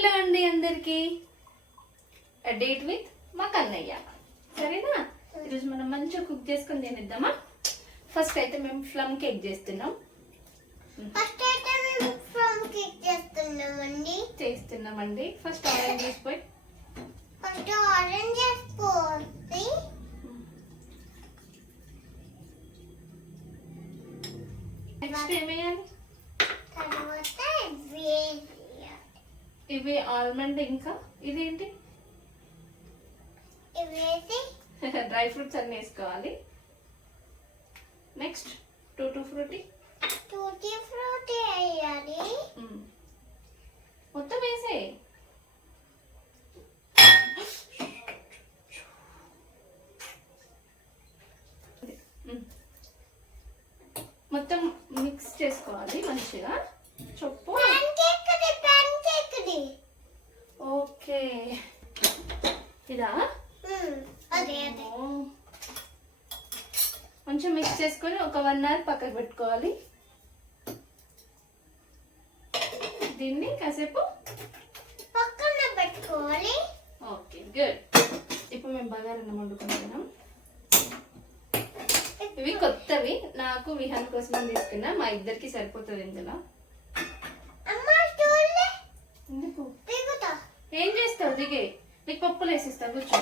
Hello అండి అందరికి date with మా కన్నయ్య. సరేనా? ఈరోజు మనం మంచిగా కుక్ చేసుకొని తినిద్దామా? ఫస్ట్ అయితే మేము ఫ్లమ్ కేక్ చేస్తున్నాం. ఫస్ట్ అయితే మేము ఫ్రమ్ కేక్ చేస్తున్నామండి. చేస్తున్నామండి. ఫస్ట్ ఆరెంజ్ తీసిపోయి ఫస్ట్ ఆరెంజ్ వేసుకోవాలి నెక్స్ట్ ఏమేయాలి తర్వాత వేయాలి ఇవి ఆల్మండ్ ఇంకా? ఇదేంటి? డ్రై ఫ్రూట్స్ అన్ని వేసుకోవాలి. Next tutti frutti. Tutti frutti వేయాలి. మొత్తం వేసే. మొత్తం మిక్స్ చేసుకోవాలి మంచిగా చొప్పు ప్యాన్ కేక్ ది ప్యాన్ కేక్ ది ఓకే ఇదా అదే అదే ఓ. కొంచెం మిక్స్ చేసుకొని ఒక వన్ అవర్ పక్కకు పెట్టుకోవాలి. దీన్ని కాసేపు పక్కన పెట్టుకోవాలి. ఓకే గుడ్ ఇప్పుడు మేము బగారన్నం వండుకుంటున్నాం. ఇవి కొత్తవి. నాకు విహాన్ కోసం తీసుకున్నా. మా ఇద్దరికి సరిపోతుంది ఇందులో. ఎందుకు? ఏం చేస్తావు? దిగే. నీకు పప్పులు వేసిస్తా. కూర్చో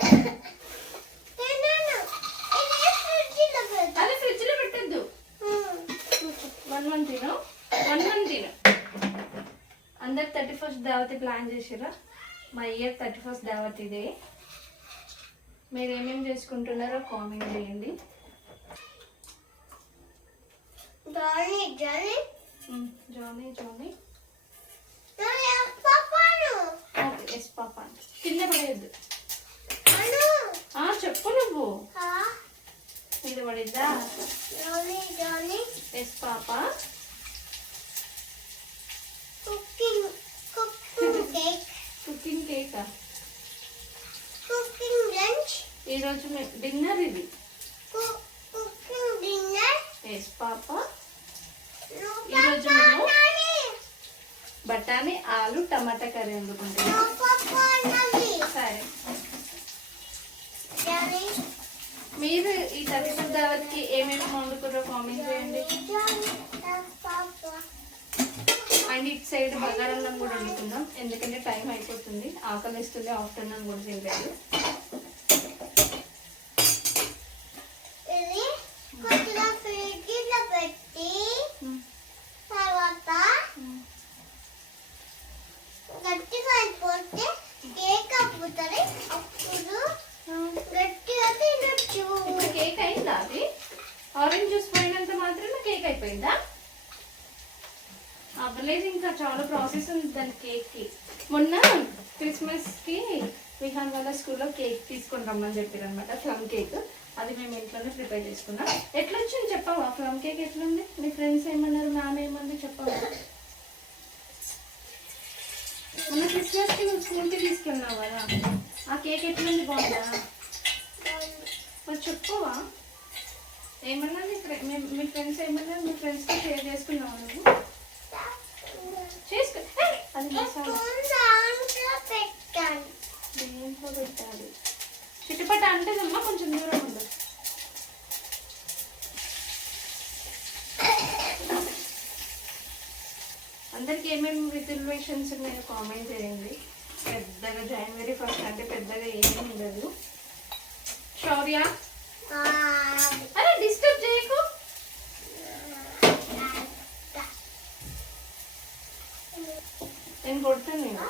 తిన్నాను ఇది ఫ్రిడ్జ్లో పెడతా అది ఫ్రిడ్జ్లో పెట్టద్దు వన్ వన్ తిను వన్ వన్ తిను అందరు థర్టీ ఫస్ట్ దావతి ప్లాన్ చేసిరా మా ఇయర్ థర్టీ ఫస్ట్ దావత్ ఇదే మీరు ఏమేమి చేసుకుంటున్నారో కామెంట్ చేయండి. Johnny Johnny. ఎస్ పాప కింద పడేయద్దు. చెప్పు నువ్వు. మీద పడిద్దా? ఎస్ పాప cooking cooking cake cooking lunch ఈరోజు డిన్నర్ ఇది. కుకింగ్ డిన్నర్ ఎస్ పాప. ఈరోజు మేము బఠానీ ఆలు టమాటా కర్రీ వండుకుంటున్నాం సరే. మీరు ఈ ఫస్ట్ దావత్కి ఏమేమి వండుకున్నారో కామెంట్ చేయండి. అండ్ ఇటు సైడ్ బగారన్నం కూడా వండుకుందాం. ఎందుకంటే టైం అయిపోతుంది. ఆకలిస్తుంది. ఆఫ్టర్నూన్ కూడా తినలేదు. ప్రాసెస్ ఉంది దాని కేక్కి మొన్న క్రిస్మస్కి విహాన్ వాళ్ళ స్కూల్లో కేక్ తీసుకొని రమ్మని చెప్పారు అనమాట ఫ్లమ్ కేక్. అది మేము ఇంట్లోనే ప్రిపేర్ చేసుకున్నాం. ఎట్లా వచ్చింది చెప్పవా? ఫ్లమ్ కేక్ ఎట్లుంది? మీ ఫ్రెండ్స్ ఏమన్నారు? మ్యామ్ ఏమంది చెప్పావా? మొన్న క్రిస్మస్కి నువ్వు స్కూల్కి తీసుకెళ్ళినావు? కదా ఆ కేక్ ఎట్లుంది? బాగుందా? మరి చెప్పవా? ఏమన్నా మీ ఫ్రె- మీ- మీ ఫ్రెండ్స్ ఏమన్నా మీ ఫ్రెండ్స్తో షేర్ చేసుకున్నావా నువ్వు చేసుకో ఏయ్, అది మసాలా దాంట్లో పెట్టాను దేంట్లో పెట్టాలి చిట్టుపట్ట అంటేదమ్మా కొంచెం దూరం ఉండు అందరికి ఏమేమి రిజర్వేషన్స్ మీరు కామెంట్ చేయండి. పెద్దగా జనవరి ఫస్ట్ అంటే పెద్దగా ఏమి ఉండదు. శౌర్య? అరే డిస్టర్బ్ చేయకు. నేను కొడతాను నేను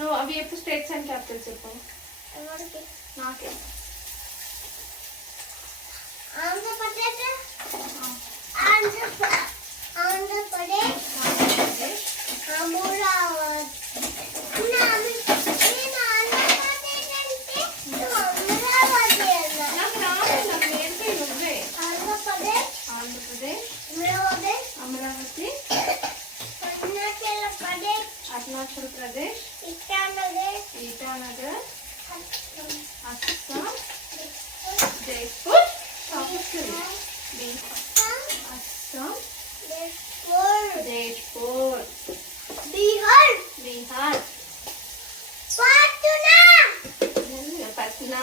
నువ్వు అవి ఎప్పుడు స్టేట్స్ అండ్ క్యాపిటల్స్ చెప్పు. నాకే. ఆంధ్రప్రదేశ్. ఆంధ్రప్రదేశ్. ইটানগর আসাম জয়পুর সবগুলি আসাম জয়পুর বিহার বিহার পাটনা পাটনা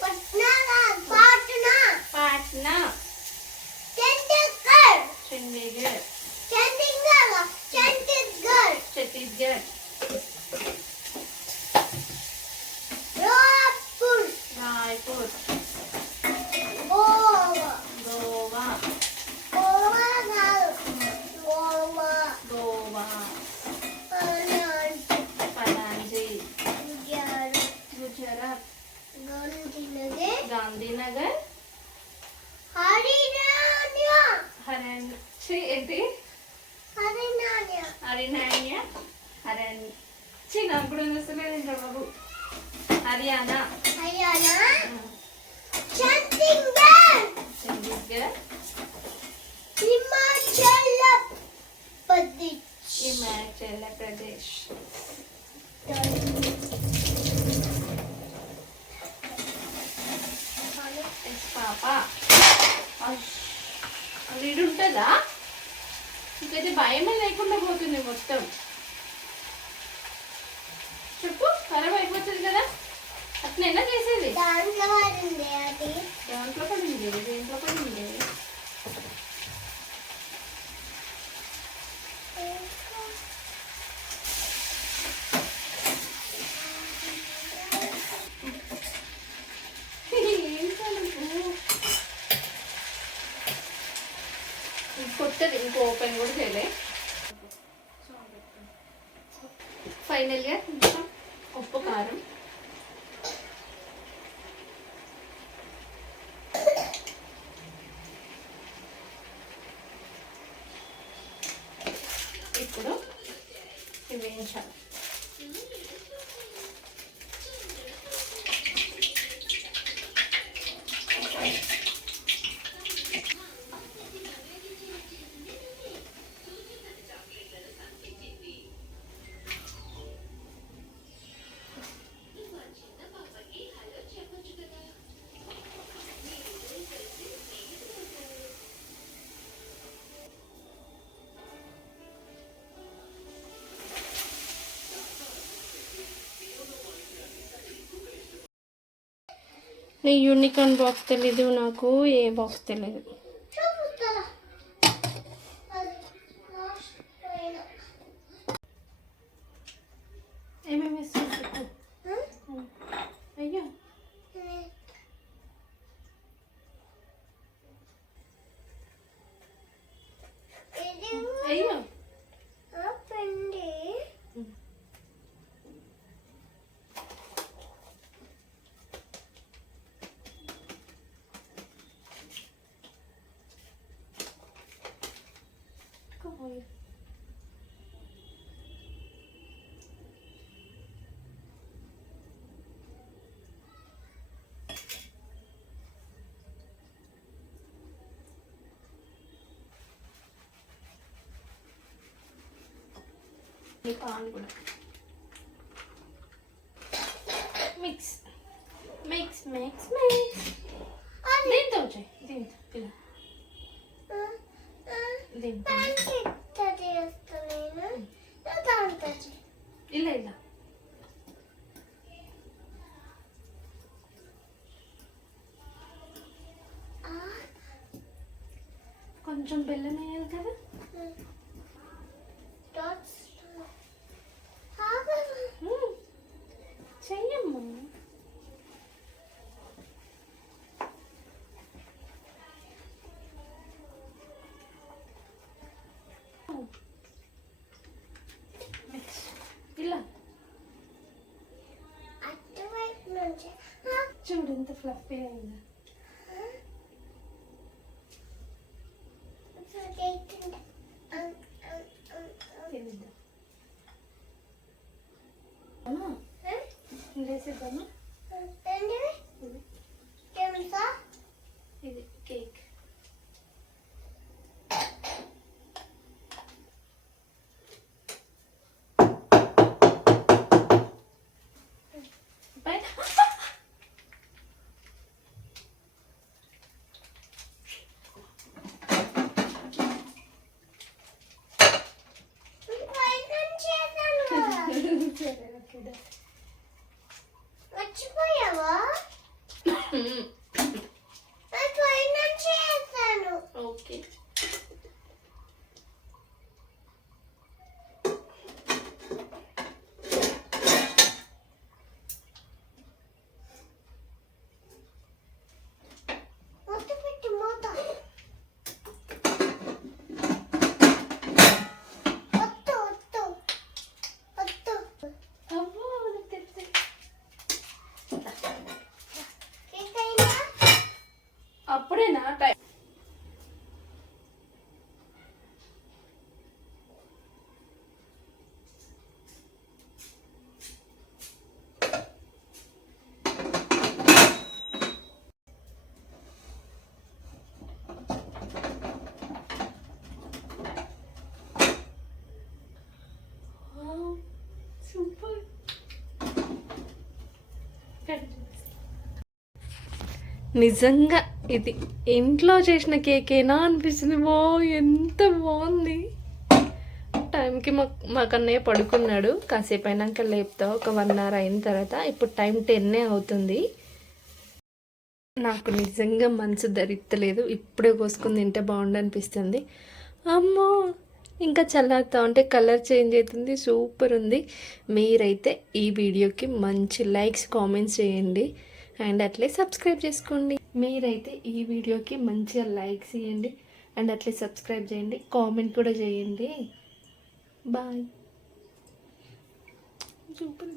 পাটনা পাটনা পাটনা అట్లా చేసేది? దాంట్లో పడింది అది. దాంట్లో పడింది దేంట్లో పడింది? కొత్తది ఇంకో ఓపెన్ కూడా చేయలే. ఫైనల్గా కొంచెం ఉప్పు కారం. ぶりにし。నీ యూనికార్న్ బాక్స్ తెలీదు నాకు ఏ బాక్స్ తెలీదు చూపుతారా అది లాస్ట్ పైన ఏమేమి ఇస్తాను చెప్పు అయ్యో ఇది అయ్యో ఆ పిండి కూడా. మిక్స్ మిక్స్ మిక్స్ మిక్స్ దీంతో చేయి దీంతో ఇలా. ఇలా. ఇలా కొంచెం బెల్లం వేయాలి కదా? Clafel. సరే నిజంగా ఇది ఇంట్లో చేసిన కేకేనా అనిపిస్తుంది. బా ఎంత బాగుంది. టైంకి మా మా కన్నయ్య పడుకున్నాడు. కాసేపు అయినాక లేపుతా ఒక వన్ అవర్ అయిన తర్వాత ఇప్పుడు టైం టెన్నే అవుతుంది. నాకు నిజంగా మనసు ధరిత్తలేదు ఇప్పుడే కోసుకుని తింటే బాగుండనిపిస్తుంది. అమ్మో! ఇంకా చల్లారుతా ఉంటే కలర్ చేంజ్ అవుతుంది సూపర్ ఉంది. మీరైతే ఈ వీడియోకి మంచి లైక్స్ కామెంట్స్ చేయండి. అండ్ అట్లే సబ్స్క్రైబ్ చేసుకోండి. మీరైతే ఈ వీడియోకి మంచిగా లైక్స్ ఇవ్వండి అండ్ అట్లే సబ్స్క్రైబ్ చేయండి. కామెంట్ కూడా చేయండి. బాయ్. సూపర్